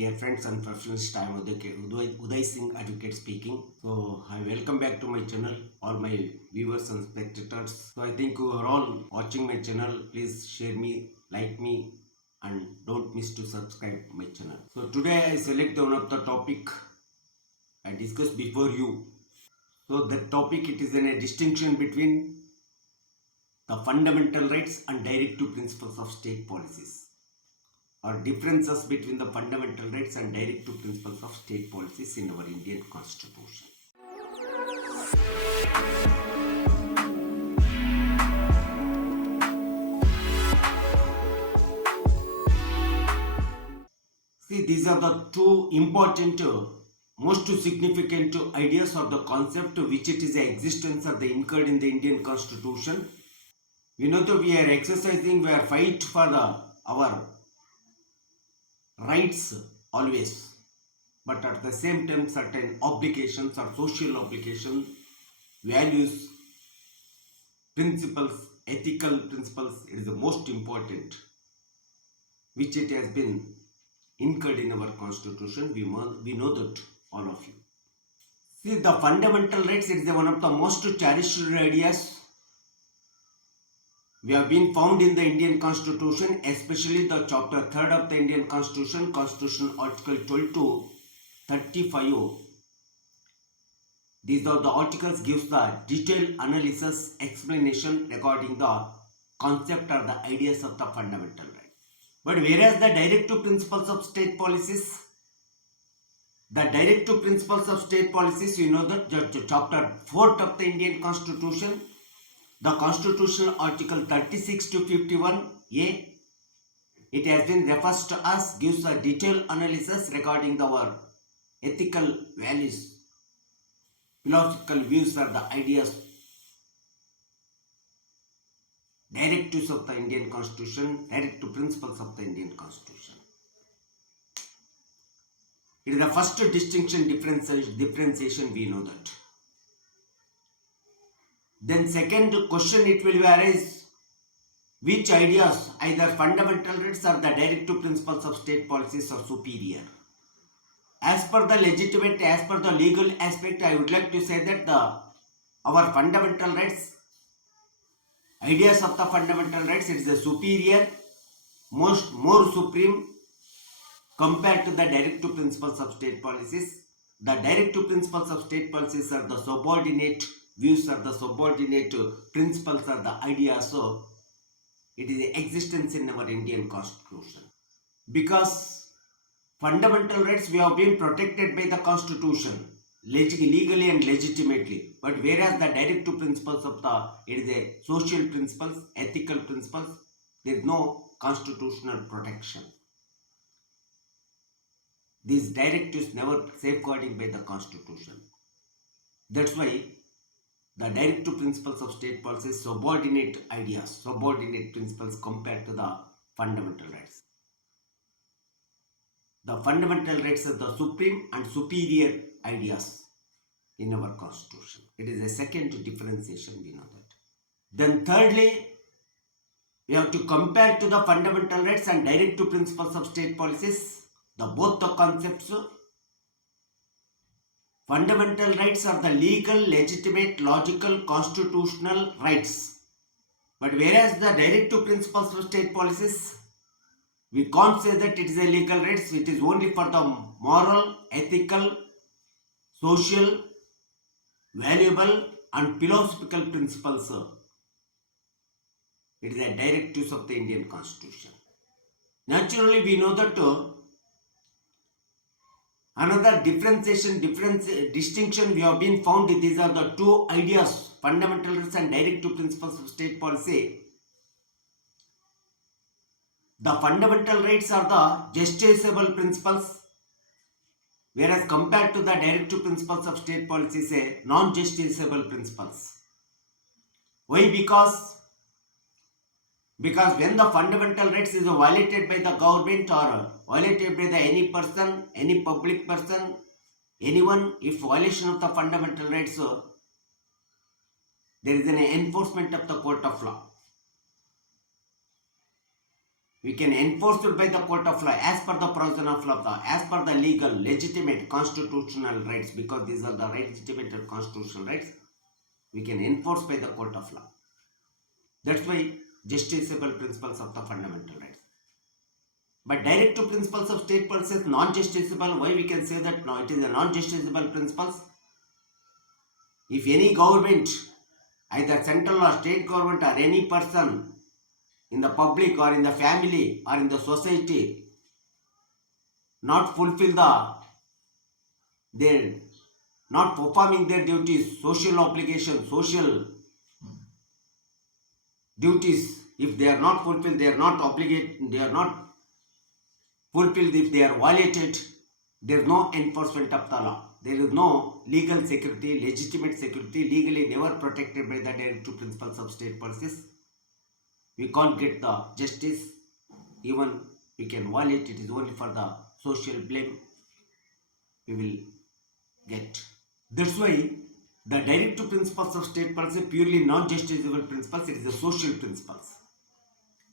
dear friends and professionals. I am Uday Singh, advocate speaking. So I welcome back to my channel, all my viewers and spectators. So I think you are all watching my channel. Please share me, like me, and don't miss to subscribe my channel. So today I select one of the topic I discussed before you. So that topic, it is a distinction between the fundamental rights and directive principles of state policies, or differences between the fundamental rights and directive principles of state policies in our Indian Constitution. See, these are the two important, most significant ideas or the concept which it is the existence of the incurred in the Indian Constitution. We know that we are exercising, we are fight for our rights always, but at the same time certain obligations or social obligations, values, principles, ethical principles, it is the most important, which it has been incurred in our Constitution. We know that, all of you. See, the fundamental rights, it is one of the most cherished ideas we have been found in the Indian Constitution, especially the chapter 3rd of the Indian Constitution, Constitution Article 12 to 35. These are the articles gives the detailed analysis, explanation regarding the concept or the ideas of the fundamental rights. But whereas the directive principles of state policies, you know that chapter 4th of the Indian Constitution, the constitutional article 36 to 51A, it has been refers to us, gives a detailed analysis regarding our ethical values, philosophical views or the ideas, directives of the Indian Constitution, directive principles of the Indian Constitution. It is the first distinction, differentiation, we know that. Then second question it will arise, which ideas, either fundamental rights or the directive principles of state policies, are superior? As per the legitimate, as per the legal aspect, I would like to say that our fundamental rights, ideas of the fundamental rights, it is a superior, more supreme compared to the directive principles of state policies. The directive principles of state policies are the subordinate views, or the subordinate principles, or the ideas. So it is the existence in our Indian Constitution. Because fundamental rights, we have been protected by the Constitution, legally and legitimately. But whereas the directive principles of it is a social principles, ethical principles, there is no constitutional protection. These directives never safeguarding by the Constitution. That's why the directive principles of state policies, subordinate ideas, subordinate principles compared to the fundamental rights. The fundamental rights are the supreme and superior ideas in our Constitution. It is a second differentiation, we know that. Then thirdly, we have to compare to the fundamental rights and directive principles of state policies, both the concepts. Fundamental rights are the legal, legitimate, logical, constitutional rights. But whereas the directive principles of state policies, we can't say that it is a legal rights. It is only for the moral, ethical, social, valuable and philosophical principles. It is a directives of the Indian Constitution. Naturally, we know that another distinction we have been found, these are the two ideas, fundamental rights and directive principles of state policy. The fundamental rights are the justiciable principles, whereas compared to the directive principles of state policy, say non-justiciable principles. Why? Because when the fundamental rights is violated by the government or violated by any person, any public person, anyone, if violation of the fundamental rights, there is an enforcement of the court of law. We can enforce it by the court of law as per the provision of law, as per the legal, legitimate, constitutional rights, because these are the legitimate and constitutional rights. We can enforce by the court of law. That's why justiciable principles of the fundamental rights. But directive principles of state policy is non-justiciable. Why we can say that? No, it is a non-justiciable principles. If any government, either central or state government or any person in the public or in the family or in the society, not fulfill their, not performing their duties, social obligations, social duties, if they are not fulfilled, they are not obligated, they are not fulfilled, if they are violated, there is no enforcement of the law. There is no legal security, legitimate security, legally never protected by the directive principles of state policies. We can't get the justice, even we can violate it, is only for the social blame we will get. That's why the directive principles of state policy purely non-justiciable principles, it is a social principles.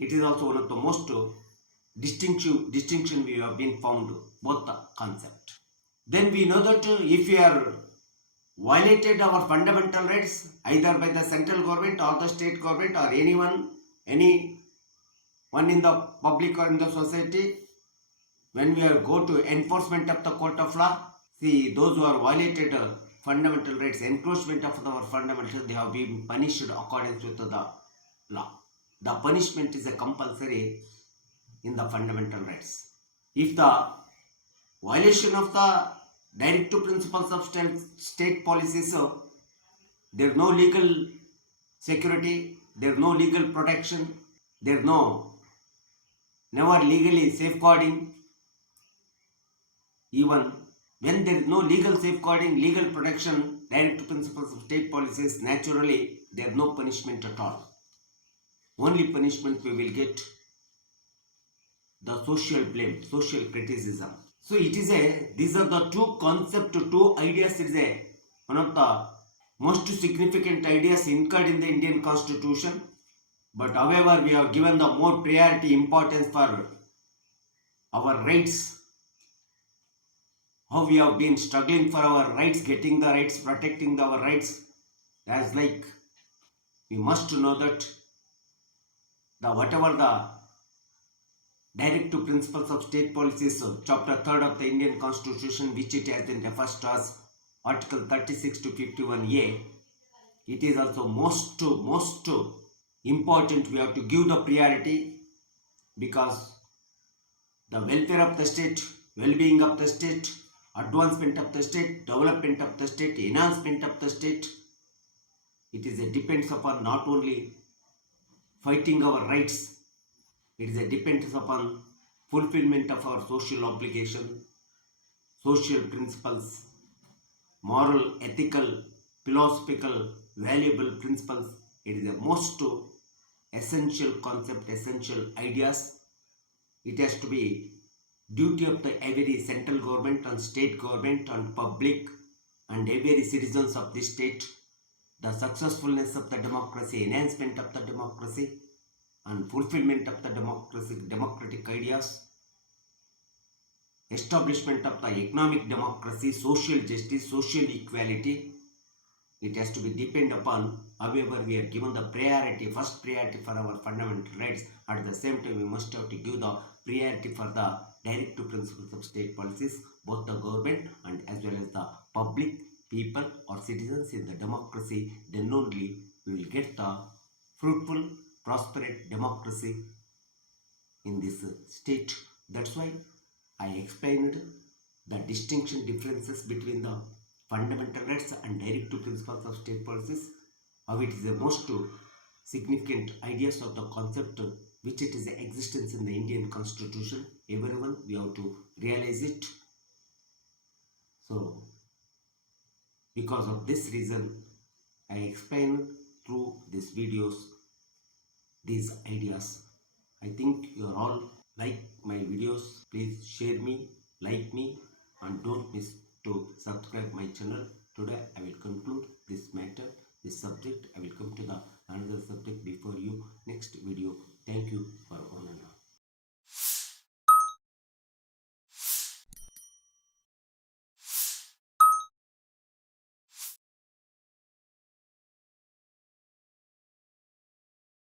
It is also one of the most distinction we have been found, both the concept. Then we know that if we are violated our fundamental rights either by the central government or the state government or anyone in the public or in the society, when we are go to enforcement of the court of law, see those who are violated fundamental rights, encroachment of our fundamental, they have been punished according to the law. The punishment is a compulsory in the fundamental rights. If the violation of the directive principles of state policies, there is no legal security, there is no legal protection, there is never legally safeguarding. Even when there is no legal safeguarding, legal protection, directive principles of state policies, naturally there is no punishment at all. Only punishment we will get the social blame, social criticism. So it is these are the two concepts, two ideas. It is one of the most significant ideas incurred in the Indian Constitution. But however, we have given the more priority importance for our rights. How we have been struggling for our rights, getting the rights, protecting our rights. As like we must know that whatever the directive principles of state policies, chapter 3rd of the Indian Constitution, which it has been refers to as article 36 to 51A, it is also most important. We have to give the priority, because the welfare of the state, well-being of the state, advancement of the state, development of the state, enhancement of the state, it is depends upon not only fighting our rights, it is depends upon fulfillment of our social obligation, social principles, moral, ethical, philosophical, valuable principles. It is the most essential concept, essential ideas. It has to be duty of the every central government and state government and public and every citizens of the state, the successfulness of the democracy, enhancement of the democracy, and fulfillment of the democratic ideas, establishment of the economic democracy, social justice, social equality. It has to be depend upon, however we are given the priority, first priority for our fundamental rights. At the same time, we must have to give the priority for the directive principles of state policies, both the government and as well as the public, people or citizens in the democracy. Then only we will get the fruitful, prosperous democracy in this state. That's why I explained the distinction differences between the fundamental rights and directive principles of state policies, how it is the most significant ideas of the concept which it is the existence in the Indian Constitution. Everyone, we have to realize it. So because of this reason, I explain through these videos these ideas. I think you are all like my videos. Please share me, like me, and don't miss to subscribe my channel. Today I will conclude this matter, this subject. I will come to the another subject before you next video. Thank you for all.